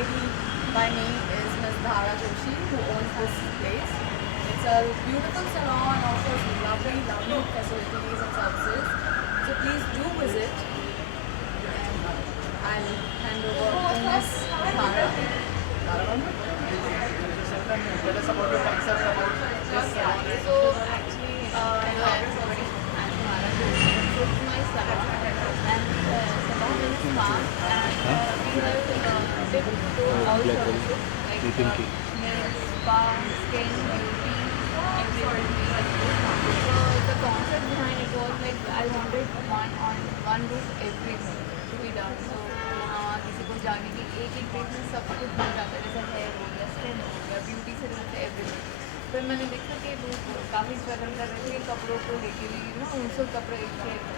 lady by name is Ms. Dhara Joshi, who owns this place. It's a beautiful salon and offers lovely facilities and services. So please do visit. And I'll hand over to Ms. Dhara. Tell us about your concept about this salon. So actually, everybody has Dhara Joshi. It's my salon, and salon is smart, and we have different house services like nails, spa, skin, beauty, everything. So the concept behind it was like I wanted one roof everything to be done. So किसी को जाने की एक date में सब कुछ मिल जाता है, जैसे हेयर हो गया, स्किन हो गया, ब्यूटी से रिलेटेड एवरीथिंग. फिर मैंने देखा कि लोग काफ़ी स्ट्रगल कर रहे थे कपड़ों को लेके भी, उनसे कपड़े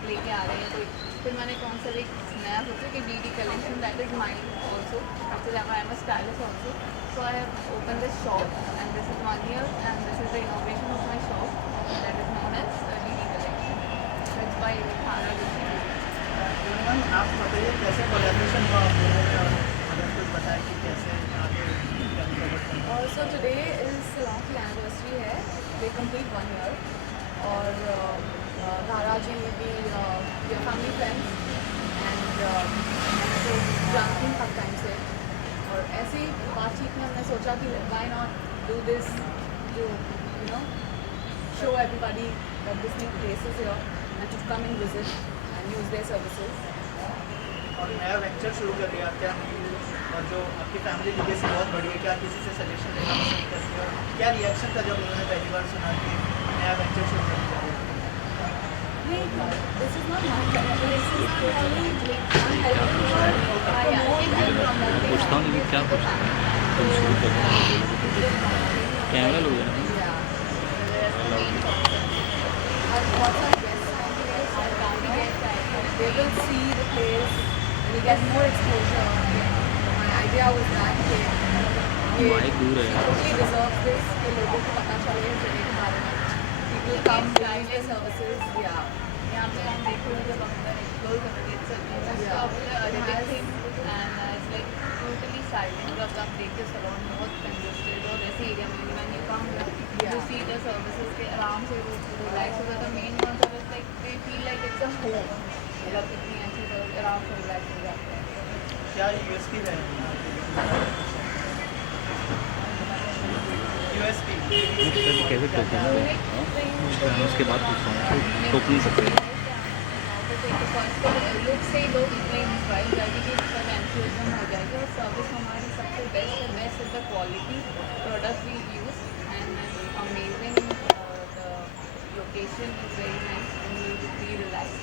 लेके आ रहे हैं कोई. फिर मैंने कौन सा एक नया सोचा कि DD collection that is mind also, actually I am a stylist also. So I have open this shop and this is 1 year and this is the innovation of my shop that is known as DD collection. So it's by Dhara Joshi. आप बताइए कैसे collaboration हुआ आप लोगों में, और अगर कुछ बताएं कि कैसे आगे So today is salon की एनिवर्सरी है. They complete 1 year. और धारा जी भी फैमिली फ्रेंड्स एंड तो जानती हूँ काफ़ी टाइम से. और ऐसे ही बातचीत में हमने सोचा कि why not do this to show everybody that this new place is here and to come and visit and use their services. और नया वेंचर शुरू कर लिया क्या, और जो आपकी फैमिली लीगेसी बहुत बड़ी है, क्या किसी से सजेशन लेना पसंद करती है, और क्या रिएक्शन था जब उन्होंने पहली बार सुना कि नया वेंचर शुरू कर लिया? This is not my this is totally पूछता हूँ लेकिन क्या पूछता हूँ, तुम शुरू कर कैमरा लो यार. They will see the place, we get more exposure. My idea was that mike दूर है यार. totally deserve this कि लोगों को पता चले जगह के बारे में. People come, use the services. Yeah. यहाँ पे हम देखोगे जब अंदर एक्सप्लोर करोगे it's Arabic thing and it's like totally silent. जब आप देखते सलोन बहुत कंजेस्टेड और ऐसे एरिया में when you come you see the services के आराम से वो रिलैक्स हो जाता है. Main concept is like they feel like it's a home. मतलब इतनी अच्छी आराम से रिलैक्स हो जाते हैं. क्या यूएसपी है? यूएसपी कैसे टोकन उसके बाद पूछता हूँ टोक नहीं सकते. लुक से ही लोग इतने इंस्पायर हो जाएगी कि इसका कन्फ्यूजन हो जाएगी. और सर्विस हमारी सबसे बेस्ट है. Best is the quality product we use and amazing. The location is very nice and you be relax.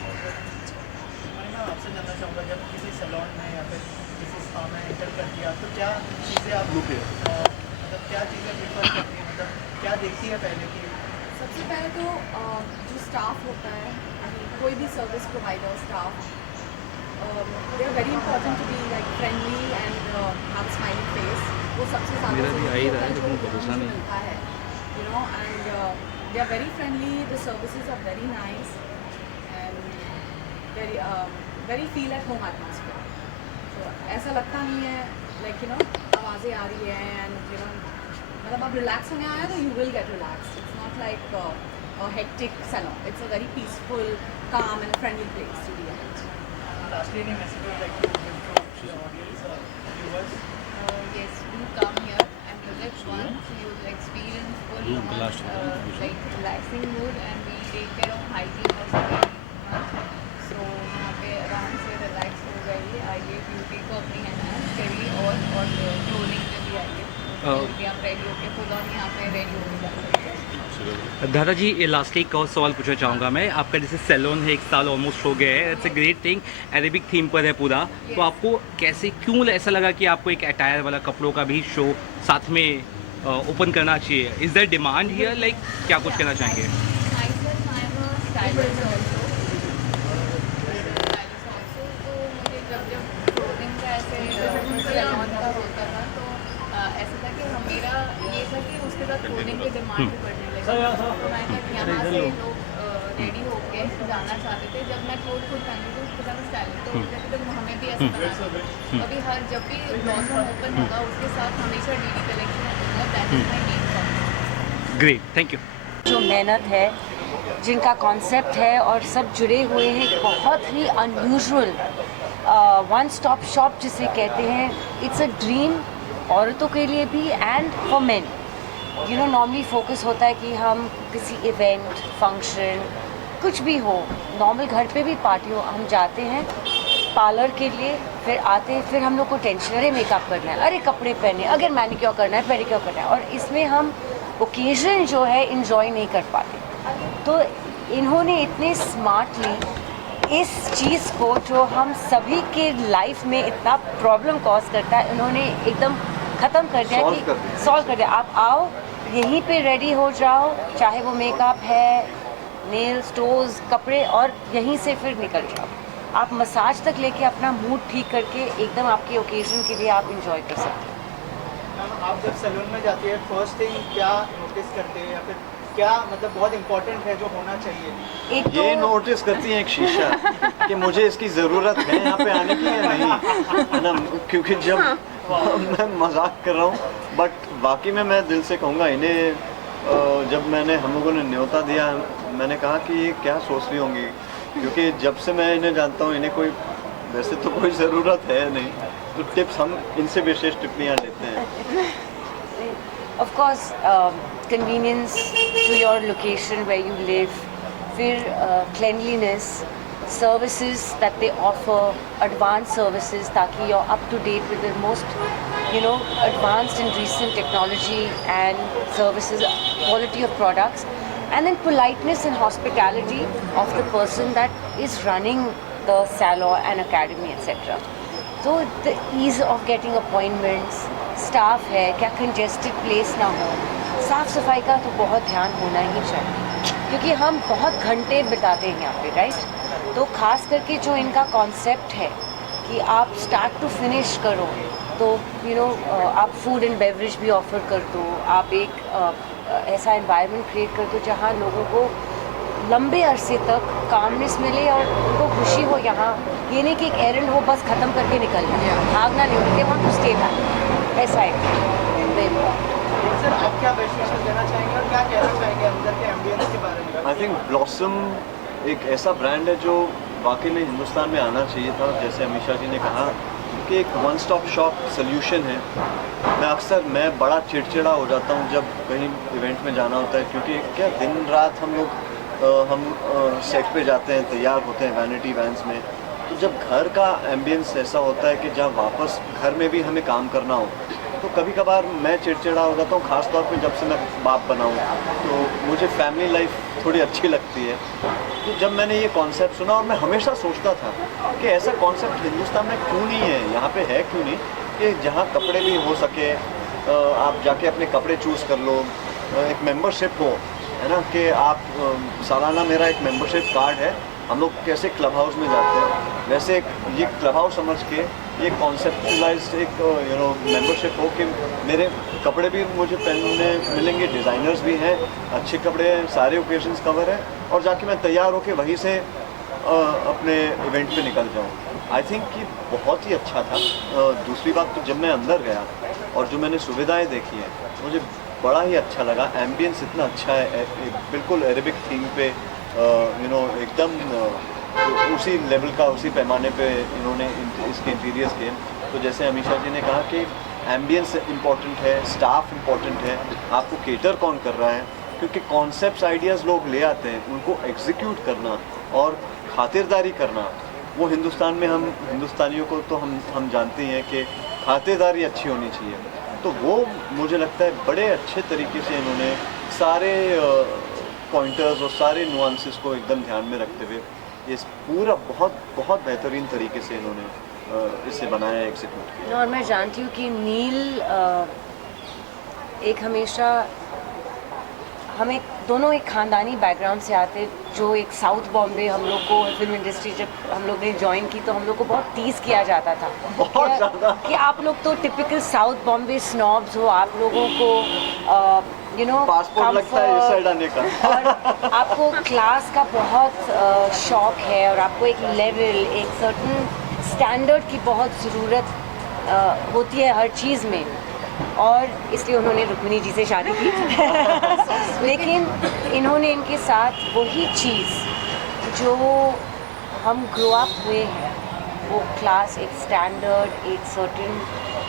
मैं आपसे जानना चाहूँगा, जब किसी सैलून में या फिर किसी स्पा में एंटर कर दिया तो क्या चीज़ें आप मतलब क्या चीज़ें प्रेफर करती हैं, मतलब क्या देखती है पहले की? सबसे पहले तो जो स्टाफ होता है, कोई भी service provider staff, they are very important to be like friendly and have smiling face. वो सबसे मेरा भी आ ही रहा है, ज़्यादा लेकिन भरोसा नहीं. मिलता है and they are very friendly. The services are very nice and very feel at home atmosphere. तो ऐसा लगता नहीं है लाइक आवाज़ें आ रही है एंड मतलब आप रिलैक्स होने आया तो you will get relax. It's not like a hectic salon. It's a very peaceful, calm and friendly place to be at. Lastly, any message would like to give to the audience or viewers? Yes, do come here and visit once. You will experience full like relaxing mood and we take care of hygiene also very much. So यहाँ पे आराम से relax हो जाइए. आइए beauty को अपनी enhance करिए और क्लोनिंग में भी आइए. आप रेडी होके फुल ऑन यहाँ पे रेडी हो जाइए. दादा जी, ये लास्ट एक और सवाल पूछना चाहूँगा मैं. आपका जैसे सैलून है 1 साल ऑलमोस्ट हो गया है. It's a great thing. Arabic theme पर है पूरा. तो आपको कैसे क्यों ऐसा लगा कि आपको एक अटायर वाला कपड़ों का भी शो साथ में ओपन करना चाहिए? Is their demand here? Like क्या कुछ कहना चाहेंगे? ऐसा था कि मेरा ये था कि उसके साथ क्लोथिंग की डिमांड भी बढ़ने लगी. तो मैंने यहाँ से लोग रेडी होके जाना चाहते थे। जब मैं खुद पहनती थी उसके साथ स्टाइलिश तो कहते थे हमें भी ऐसा बनाना है। अभी हर जब भी ब्लॉसम ओपन होगा उसके साथ हमेशा डीडी कलेक्शन होगा। That is my main concept. Great, thank you. जो मेहनत है, जिनका कॉन्सेप्ट है और सब जुड़े हुए हैं, बहुत ही अनयूजुअल वन स्टॉप शॉप जिसे कहते हैं। इट्स अ ड्रीम औरतों के लिए भी and for main. You know normally focus होता है कि हम किसी इवेंट, फंक्शन, कुछ भी हो, नॉर्मल घर पे भी पार्टी हो, हम जाते हैं पार्लर के लिए, फिर आते हैं, फिर हम लोग को टेंशन, अरे मेकअप करना है, अरे कपड़े पहने, अगर मैनिक्योर करना है, पेडिक्योर करना है, और इसमें हम ओकेजन जो है इंजॉय नहीं कर पाते। तो इन्होंने इतने स्मार्टली इस चीज़ को जो हम सभी के लाइफ में इतना प्रॉब्लम कॉज करता है, इन्होंने एकदम ख़त्म कर दिया कि सॉल्व कर दिया। आप आओ, यहीं पे रेडी हो जाओ, चाहे वो मेकअप है, नेल्स, टोज, कपड़े, और यहीं से फिर निकल जाओ। आप मसाज तक लेके अपना मूड ठीक करके एकदम आपके ओकेजन के लिए आप इंजॉय कर सकते हैं। मैम आप जब सैलून में जाती है फर्स्ट थिंग क्या नोटिस करते हैं, या फिर क्या मतलब बहुत इंपॉर्टेंट है जो होना चाहिए? एक ये तो नोटिस करती हैं एक शीशा कि मुझे इसकी ज़रूरत है यहाँ पे आने की या नहीं, है ना? क्योंकि जब मैं मजाक कर रहा हूँ, बट वाकई में मैं दिल से कहूँगा इन्हें, जब मैंने हम लोगों ने न्योता दिया, मैंने कहा कि ये क्या सोच रही होंगी, क्योंकि जब से मैं इन्हें जानता हूँ, इन्हें कोई वैसे तो कोई ज़रूरत है नहीं, तो टिप्स हम इनसे विशेष टिप्पणियाँ लेते हैं। of course convenience to your location where you live, फिर cleanliness, services that they offer, advanced services, ताकि you're up to date with the most advanced and recent technology and services, quality of products, and then politeness and hospitality of the person that is running the salon and academy, etc. तो the ease of getting appointments, staff है, क्या congested place ना हो, साफ़ सफाई का तो बहुत ध्यान होना ही चाहिए, क्योंकि हम बहुत घंटे बिताते हैं यहाँ पे, राइट? तो ख़ास करके जो इनका कॉन्सेप्ट है कि आप स्टार्ट टू फिनिश करो, तो आप फूड एंड बेवरेज भी ऑफ़र कर दो, आप एक ऐसा एनवायरनमेंट क्रिएट कर दो जहाँ लोगों को लंबे अरसे तक कामनेस मिले और उनको खुशी हो। यहाँ ये नहीं कि एक एरंड हो बस ख़त्म करके निकलना, भागना नहीं, उनके वहाँ टू स्टे बैक, ऐसा है। सर आप क्या बेस्ट विशेस देना चाहेंगे और क्या कहना चाहेंगे अंदर के एम्बियंस के बारे में? आई थिंक ब्लॉसम एक ऐसा ब्रांड है जो वाकई में हिंदुस्तान में आना चाहिए था। जैसे अमीषा जी ने कहा कि एक वन स्टॉप शॉप सोल्यूशन है। मैं बड़ा चिड़चिड़ा हो जाता हूँ जब कहीं इवेंट में जाना होता है, क्योंकि क्या दिन रात हम सेट पे जाते हैं, तैयार होते हैं वैनिटी वैन्स में, तो जब घर का एम्बियंस ऐसा होता है कि जब वापस घर में भी हमें काम करना हो, तो कभी कभार मैं चिड़चिड़ा हो जाता हूँ, ख़ास तौर पे जब से मैं बाप बना हूँ, तो मुझे फैमिली लाइफ थोड़ी अच्छी लगती है। तो जब मैंने ये कॉन्सेप्ट सुना, और मैं हमेशा सोचता था कि ऐसा कॉन्सेप्ट हिंदुस्तान में क्यों नहीं है, यहाँ पे है क्यों नहीं, कि जहाँ कपड़े भी हो सके, आप जाके अपने कपड़े चूज़ कर लो, एक मेंबरशिप हो, है ना, कि आप सालाना मेरा एक मेंबरशिप कार्ड है, हम लोग कैसे क्लब हाउस में जाते हैं वैसे ये क्लब हाउस समझ के ये कॉन्सेप्चुलाइज एक मेंबरशिप हो कि मेरे कपड़े भी मुझे पहनने मिलेंगे, डिज़ाइनर्स भी हैं, अच्छे कपड़े हैं, सारे ओकेजन्स कवर है, और जाके मैं तैयार होके वहीं से अपने इवेंट पे निकल जाऊँ। आई थिंक कि बहुत ही अच्छा था। दूसरी बात तो जब मैं अंदर गया और जो मैंने सुविधाएं देखी हैं, मुझे बड़ा ही अच्छा लगा। एम्बियंस इतना अच्छा है, बिल्कुल अरेबिक थीम पे, एकदम उसी लेवल का, उसी पैमाने पे इन्होंने इसके इंटीरियर्स किए। तो जैसे अमीषा जी ने कहा कि एम्बियंस इम्पॉर्टेंट है, स्टाफ इम्पॉर्टेंट है, आपको केटर कौन कर रहा है, क्योंकि कॉन्सेप्ट्स आइडियाज़ लोग ले आते हैं, उनको एग्जीक्यूट करना और खातिरदारी करना, वो हिंदुस्तान में हम हिंदुस्तानियों को तो हम जानते हैं कि खातिरदारी अच्छी होनी चाहिए। तो वो मुझे लगता है बड़े अच्छे तरीके से इन्होंने सारे पॉइंटर्स और सारे नुआंसेस को एकदम ध्यान में रखते हुए ये पूरा बहुत बेहतरीन तरीके से इन्होंने इसे बनाया, एग्जीक्यूट किया। और मैं जानती हूँ कि नील एक हमेशा हमें दोनों एक ख़ानदानी बैकग्राउंड से आते, जो एक साउथ बॉम्बे हम लोग को फिल्म इंडस्ट्री जब हम लोग ने ज्वाइन की तो हम लोग को बहुत टीज़ किया जाता था बहुत ज़्यादा। कि आप लोग तो टिपिकल साउथ बॉम्बे स्नॉब्स हो, आप लोगों को यू नो पासपोर्ट लगता है इस साइड आने का। और आपको क्लास का बहुत शौक है और आपको एक लेवल, एक सर्टन स्टैंडर्ड की बहुत ज़रूरत होती है हर चीज़ में, और इसलिए उन्होंने रुक्मिणी जी से शादी की। लेकिन इन्होंने इनके साथ वही चीज़ जो हम ग्रो अप हुए हैं, वो क्लास, एक स्टैंडर्ड, एक सर्टन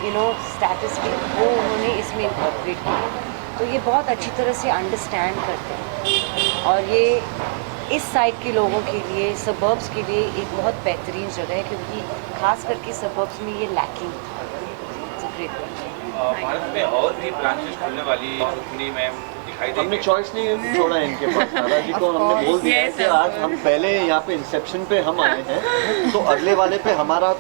यू नो स्टेटस के, वो उन्होंने इसमें इंकॉर्पोरेट किया। तो ये बहुत अच्छी तरह से अंडरस्टैंड करते हैं, और ये इस साइड के लोगों के लिए, सबर्ब्स के लिए एक बहुत बेहतरीन जगह है, क्योंकि खास करके सबर्ब्स में ये लैकिंग था। It's a great place. Bharat में और भी ब्रांचेस खुलने वाली रुक्मिणी मैम दिखाई हमने देंगे। चॉइस नहीं छोड़ा इनके पास। दादाजी को हमने बोल दिया है कि आज हम पहले यहाँ पे इंसेप्शन पे हम आए हैं, तो अगले वाले पे हमारा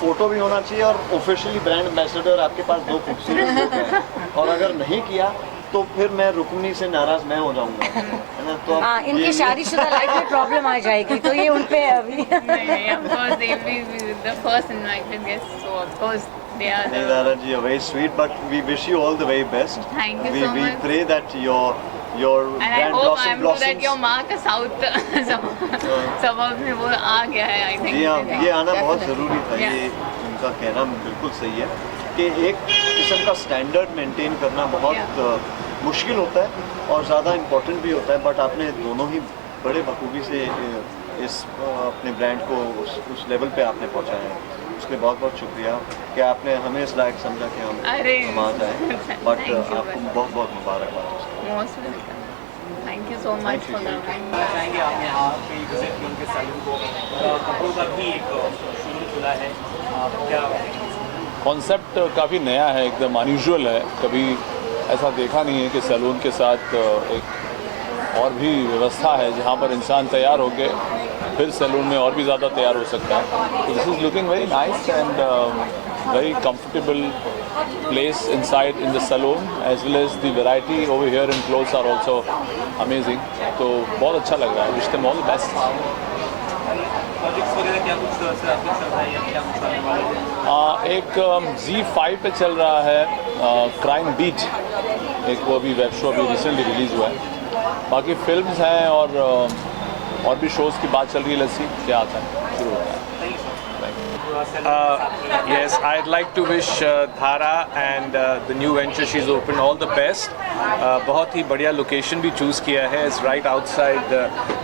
फोटो भी होना चाहिए और ऑफिशियली ब्रांड एम्बेसडर आपके पास 2 खूबसूरत लोग हैं, और अगर नहीं किया तो फिर मैं रुक्मिणी से नाराज मैं हो जाऊंगा, है ना। तो हाँ, इनकी शादीशुदा लाइफ में प्रॉब्लम आ जाएगी, तो ये उन पे है अभी। नहीं, of course they will be the first invited guests, so of course they are नहीं the... दादा जी, very sweet, but we wish you all the very best. Thank you we, so we much. pray that your And I brand hope I'm blossoms. that your mark south suburb में वो आ गया है, I think. जी हाँ, ये आना बहुत ज़रूरी था। Yeah. ये उनका कहना बिल्कुल सही है कि एक किस्म का स्टैंडर्ड मेंटेन करना बहुत मुश्किल होता है और ज़्यादा इम्पोर्टेंट भी होता है, बट आपने दोनों ही बड़े बखूबी से इस अपने ब्रांड को उस लेवल पे आपने पहुंचाया है। उसके लिए बहुत बहुत शुक्रिया कि आपने हमें इस लायक समझा कि हम आ जाएँ, बट Thank you, आपको बहुत बहुत मुबारकबाद। Most welcome. Thank you so much Thank you. for the... चाहेंगे आप यहाँ पे विजिट किया उनके सैलून को, कपड़ों का भी एक शोरूम खुला है, क्या कॉन्सेप्ट काफ़ी नया है, एकदम अनयूजुअल है। कभी ऐसा देखा नहीं है कि सैलून के साथ एक और भी व्यवस्था है जहाँ पर इंसान तैयार होके फिर सैलून में और भी ज़्यादा तैयार हो सकता है। तो this is looking very nice and very comfortable place inside in the salon, as well as the variety over here in clothes are also amazing. तो बहुत अच्छा लग रहा है। Wish them all the best. Projects वगैरह क्या कुछ आपको चल रहा है या क्या कुछ आने वाला है? एक Z5 पे चल रहा है क्राइम बीट, एक वो अभी वेब शो अभी रिसेंटली रिलीज़ हुआ है। बाकी फिल्म्स हैं और भी शोज़ की बात चल रही है। लस्सी क्या आता है, शुरू होता है। Yes, I'd like to wish Dhara and the new venture she's opened all the best. बहुत ही बढ़िया लोकेशन भी चूज़ किया है. It's right outside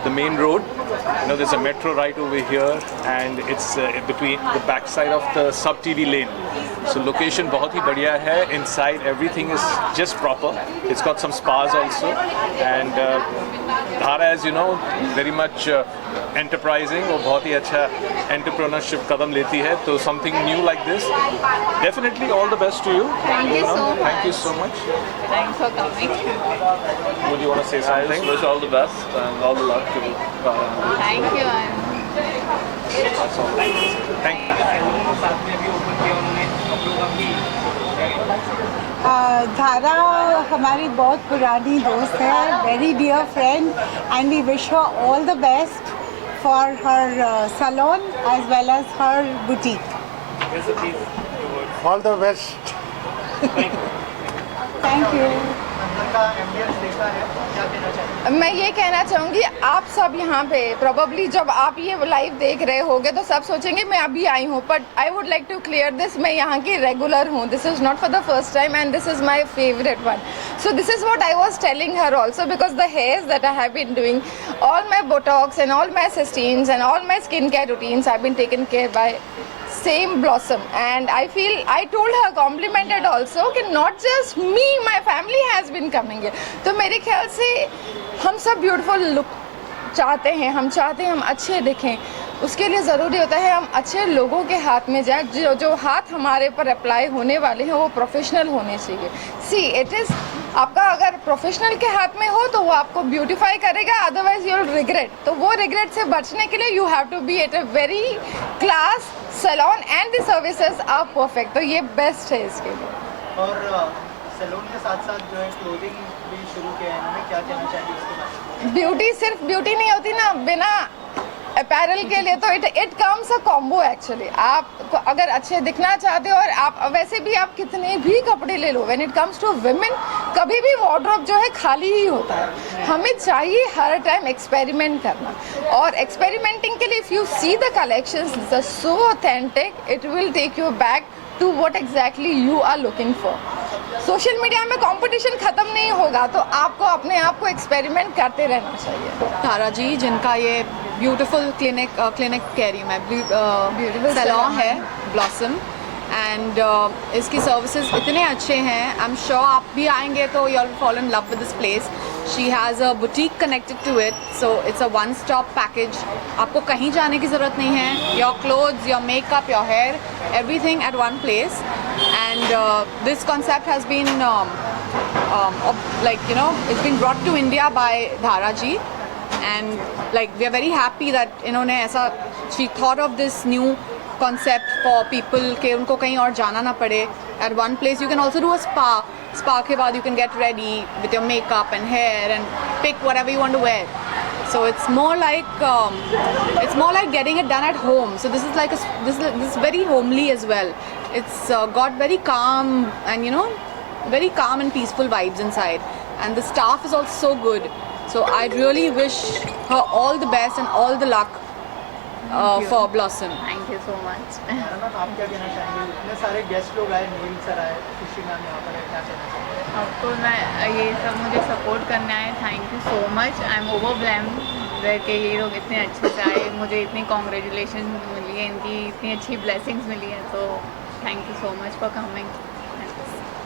the main road. You know, there's a metro right over here, and it's between the backside of the sub TV lane. So location बहुत ही बढ़िया है. Inside everything is just proper. It's got some spas also, and Dhara, as you know, very much enterprising. वो बहुत ही अच्छा entrepreneurship कदम लेती है. तो something new like this, definitely all the best to you. Thank you so much. Thank you so much. Thanks for coming. Would you want to say something? Wish all the best and all the luck to Dhara. Thank you. And Thank you. साथ में भी open किया उन्होंने कपड़ों का भी। धारा हमारी बहुत पुरानी दोस्त है, very dear friend, and we wish her all the best for her salon as well as her boutique. All the best. Thank you. अंदर का एम्बियंस देखा है, क्या कहना चाहिए? मैं ये कहना चाहूँगी, आप सब यहाँ पे प्रोबेबली जब आप ये लाइव देख रहे होगे तो सब सोचेंगे मैं अभी आई हूँ, but I would like to clear this, मैं यहाँ की रेगुलर हूँ. This is not for the first time and this is my favourite one. So this is what I was telling her also, because the hairs that I have been doing, all my Botox and all my Cystines and all my skincare routines have been taken care by same Blossom, and I told her, complimented also कि not just me, my family has been coming here. तो मेरे ख्याल से हम सब beautiful look चाहते हैं, हम चाहते हैं हम अच्छे दिखें. उसके लिए ज़रूरी होता है हम अच्छे लोगों के हाथ में जाए, जो हाथ हमारे पर अप्लाई होने वाले हैं वो प्रोफेशनल होने चाहिए. सी इट इज़, आपका अगर प्रोफेशनल के हाथ में हो तो वो आपको ब्यूटीफाई करेगा, अदरवाइज यू विल रिग्रेट. तो वो रिग्रेट से बचने के लिए you have to be at a very class salon and the services are perfect. तो ये बेस्ट है इसके लिए. और सैलून के साथ साथ जो है क्लोथिंग भी शुरू किया है इन्होंने, क्या कहना चाहेंगे उसके बारे में? ब्यूटी सिर्फ ब्यूटी नहीं होती ना बिना अपैरल के लिए, तो it comes a combo actually. आप अगर अच्छे दिखना चाहते हो और आप वैसे भी आप कितने भी कपड़े ले लो, when it comes to women कभी भी वार्डरोब जो है खाली ही होता है। हमें चाहिए हर टाइम एक्सपेरिमेंट करना, और एक्सपेरिमेंटिंग के लिए if you see the collections are so authentic, it will take you back to what exactly you are looking for. Social media में कंपटीशन ख़त्म नहीं होगा, तो आपको अपने आप को एक्सपेरिमेंट करते रहना चाहिए। तारा जी, जिनका ये ब्यूटीफुल क्लिनिक कह रही हूँ मैं, ब्यूटीफुल सैलून है ब्लॉसम, एंड इसकी सर्विसेज इतने अच्छे हैं। आई एम श्योर आप भी आएंगे तो you will fall in love with this place. She has a boutique connected to it, so it's a one stop package. आपको कहीं जाने की ज़रूरत नहीं है। Your clothes, your makeup, your hair, everything at one place. And this concept has been like, you know, it's been brought to India by Dhara ji, and like we are very happy that इन्होंने ऐसा, she thought of this new concept for people कि उनको कहीं और जाना ना पड़े। At one place you can also do a spa के बाद you can get ready with your makeup and hair and pick whatever you want to wear. So it's more like getting it done at home. So this is like this is very homely as well. It's got very calm and, you know, very calm and peaceful vibes inside, and the staff is also so good. So I really wish her all the best and all the luck for Blossom. Thank you so much. Ma'am आप क्या कहना चाहेंगे? इतने सारे guest लोग आए, नील sir आए, खुशी मैम यहाँ पर है, क्या कहना चाहेंगे? आपको मैं ये सब मुझे सपोर्ट करने आए, thank you so much. I am overwhelmed कि ये लोग इतने अच्छे से आए, मुझे इतनी कॉन्ग्रेचुलेशन मिली है, इनकी इतनी अच्छी ब्लेसिंग्स मिली है, तो thank you so much for coming.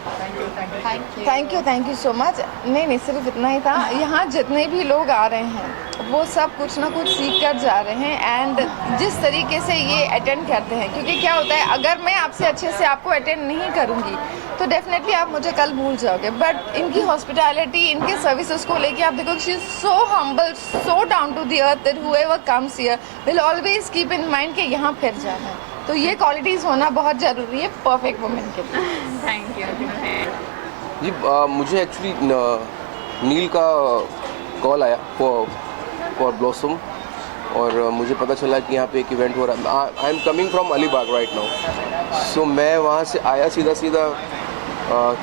Thank you so much. नहीं सिर्फ इतना ही था। यहाँ जितने भी लोग आ रहे हैं वो सब कुछ ना कुछ सीख कर जा रहे हैं, एंड जिस तरीके से ये अटेंड करते हैं, क्योंकि क्या होता है अगर मैं आपसे अच्छे से आपको अटेंड नहीं करूँगी तो डेफिनेटली आप मुझे कल भूल जाओगे। बट इनकी हॉस्पिटैलिटी, इनके सर्विसेज को लेके आप देखो, she is so humble, so down to the earth that whoever comes here will always keep in mind कि यहाँ फिर जाना है। तो ये क्वालिटीज़ होना बहुत ज़रूरी है परफेक्ट वुमेन के लिए। थैंक यू जी। मुझे एक्चुअली नील का कॉल आया फॉर ब्लॉसम, और मुझे पता चला कि यहाँ पे एक इवेंट हो रहा है। I am coming from Alibag right now, so मैं वहाँ से आया, सीधा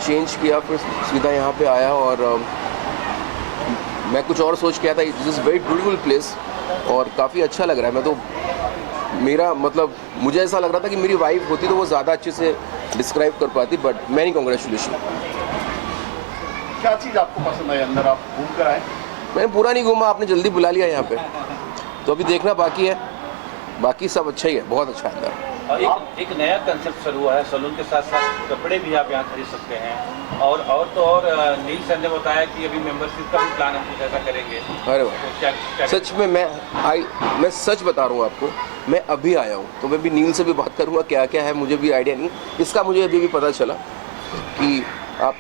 चेंज किया, फिर सीधा यहाँ पे आया, और मैं कुछ और सोच के आया था। This is very beautiful place और काफ़ी अच्छा लग रहा है। मैं तो मेरा मतलब मुझे ऐसा लग रहा था कि मेरी वाइफ होती तो वो ज़्यादा अच्छे से डिस्क्राइब कर पाती, बट मैनी कॉन्ग्रेचुलेशन। क्या चीज़ आपको पसंद आई अंदर, आप घूम कर आए? मैंने पूरा नहीं घूमा, आपने जल्दी बुला लिया यहाँ पे, तो अभी देखना बाकी है। बाकी सब अच्छा ही है, बहुत अच्छा है अंदर। एक नया कंसेप्ट शुरू हुआ है सैलून के साथ साथ कपड़े भी आप यहाँ खरीद सकते हैं, और नील सर ने बताया कि अभी मेंबरशिप का भी प्लान हम कुछ ऐसा करेंगे। अरे वाह, सच में मैं सच बता रहा हूँ आपको, मैं अभी आया हूँ, तो मैं भी नील से भी बात करूँगा क्या क्या है, मुझे भी आइडिया नहीं। इसका मुझे अभी भी पता चला कि आप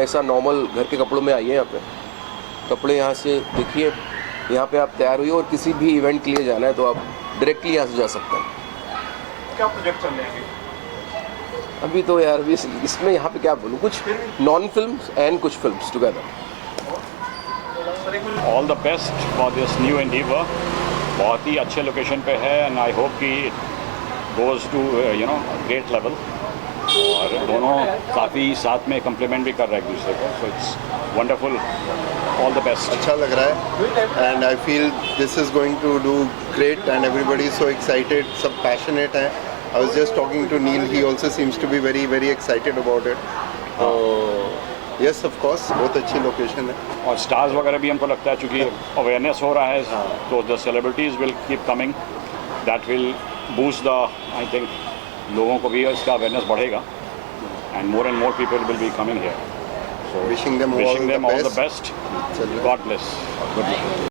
ऐसा नॉर्मल घर के कपड़ों में आइए, यहाँ पे कपड़े यहाँ से देखिए, यहाँ पे आप तैयार हुई और किसी भी इवेंट के लिए जाना है तो आप डायरेक्टली यहाँ से जा सकते हैं। क्या प्रोजेक्ट चल रहे हैं अभी तो यार अभी इसमें यहाँ पे क्या बोलूँ, कुछ नॉन फिल्म्स एंड कुछ films together. All the best for this new endeavour. बहुत ही अच्छे लोकेशन पे है, एंड आई होप कि it goes to great level, और दोनों काफ़ी साथ में कम्प्लीमेंट भी कर रहे हैं एक दूसरे को, so it's wonderful. All the best. अच्छा लग रहा है, and I feel this is going to do great, and everybody is so excited, सब पैशनेट हैं। I was just talking to Neel, he also seems to be very very excited about it. तो yes of course बहुत अच्छी location है, और stars वगैरह भी हमको लगता है चूँकि अवेयरनेस हो रहा है, तो the celebrities will keep coming, that will boost the, I think लोगों को भी इसका अवेयरनेस बढ़ेगा, and more people will be coming here. So wishing them all the best. God bless. Good luck.